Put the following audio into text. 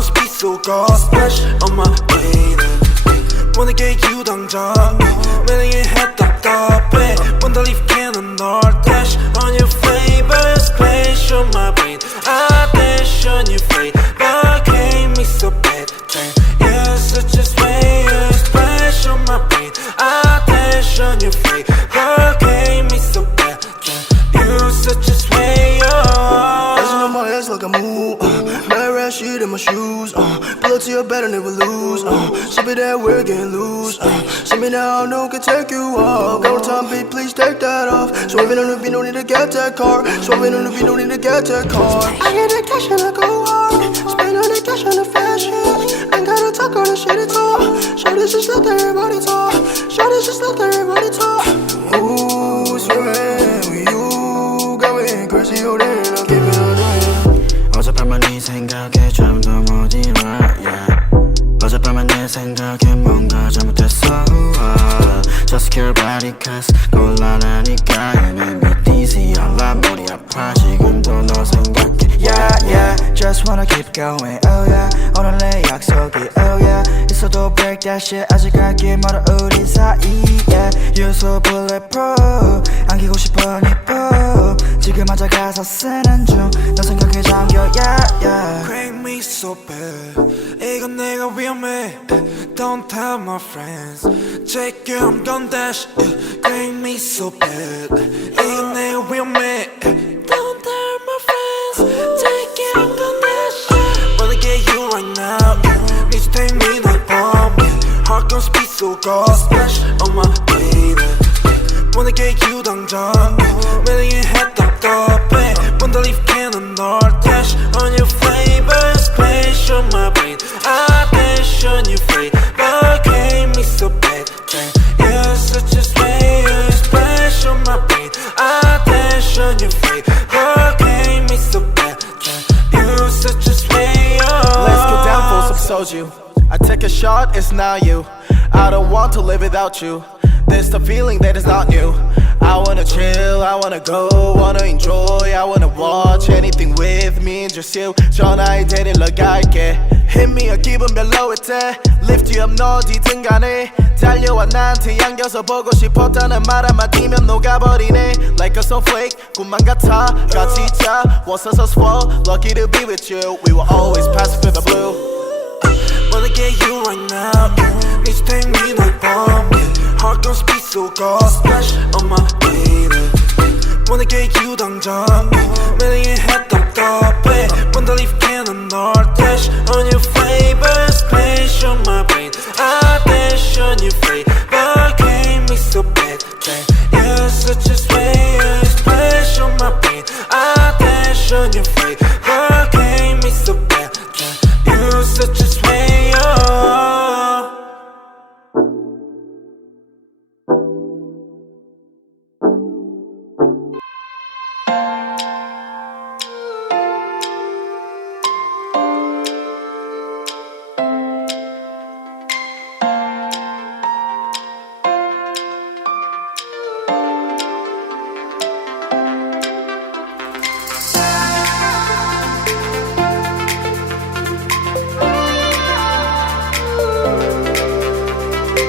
guns be so cold. Splash on my brain. wanna get you 당장 매력의 head 답답해 Wonder if can or dash on your favorite splash on my brain I dash on your face but can't me so bad damn you're such a splash splash on my brain I dash on your face but can't me so bad damn you're such a splash dancing on my ass like a move mad rat shit in my shoes pull up to your bed and never lose sip it that we're getting loose see me now, no can take you off go time beat, please take that off swerving on the beat, no need to get that car swerving on the beat, no need to get that car I get that cash and I go hard spend all the cash on the fashion ain't gotta talk on the shit at all shoulders just let everybody talk shoulders just let everybody talk ooh, swerving with you going crazy, oh then I'll give it a try 어젯밤만 네 생각에 잠도 못 일어 yeah. 어젯밤만 내 생각에 뭔가 잘못했어 Just care about it cause 곤란하니까 You make me dizzy 알라 머리 아파 지금도 너 생각해 Yeah yeah Just wanna keep going Oh yeah 오늘 내 약속이 Oh yeah 있어도 break that shit 아직 갈 길 멀어 우리 사이에 You're so bulletproof 안기고 싶어 니뽀 지금 앉아 가사 쓰는 중 너 생각에 잠겨 yeah yeah Crank me so bad 이건 내가 위험해 Don't tell my friends Check you I'm gon' dash Crank me so bad 이건 내가 위험해 Don't tell my friends Check you I'm gon' dash Wanna get you right now Need to take me like bomb Heart gon' speed so cold Splash on my brain Wanna get you 당장 매력의 head 답답해 Wonder if can or dash on your favorite splash on my brain I dash on your face but can't me so bad damn you're such a splash on my brain I dash on your face but can't me so bad damn you're such a splash Let's get down for some soju I take a shot, it's not you I don't want to live without you This the feeling that is not new I wanna chill, I wanna go, wanna enjoy I wanna watch anything with me and just you 전화에 데리러 갈게 Hit me a 기분 별로일 때 Lift you up 너 어디든 간에 달려와 나한테 안겨서 보고 싶었다는 말 한마디면 녹아버리네 Like a snowflake 꿈만 같아 같이 자 Was so swell, lucky to be with you We will always pass through the blue Wanna get you right now Need to take me like bomb Heart gon' speed so cold Splash on my brain Wanna get you 당장 매력의 head 답답해 Wonder if can or dash on your favorite splash on my brain I dash on your face but can't me so bad damn you're such a splash on my brain I dash on your face